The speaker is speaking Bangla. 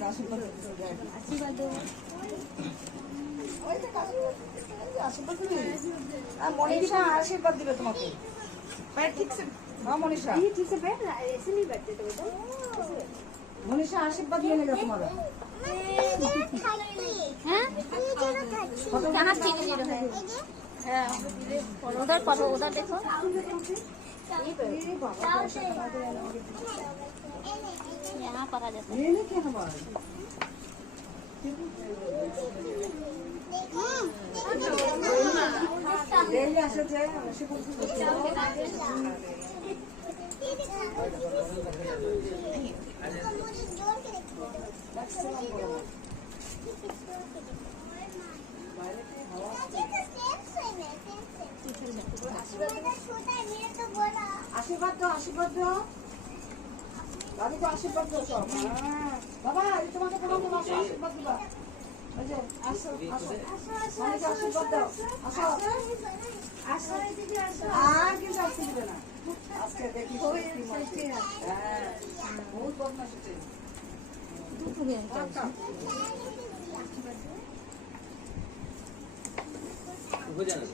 আশীর্বাদ मनीषा आशीर्वाद दिबे তোমাকে पैर ठीक से हां मनीषा ये ठीक से पैर ऐसे नहीं बैठते तो बेटा मनीषा आशीर्वाद दिए लेगा तुम्हारा हैं कहां ठीक है हां उधर पढ़ो उधर देखो यहाँ पर आ जाता है ये नहीं क्या हमारा डेली আসে যে সে বলছে आशीर्वाद दो दादी को आशीर्वाद दो सब बाबा ये तुम्हारे को आशीर्वाद दिबा আসো আসো আসো আশীর্বাদ দাও আসো আসো দিদি আসো আর কি আসতে দিবে না আজকে দেখি হ্যাঁ বহুত বদমাশ হচ্ছে দুপুরে हो जाना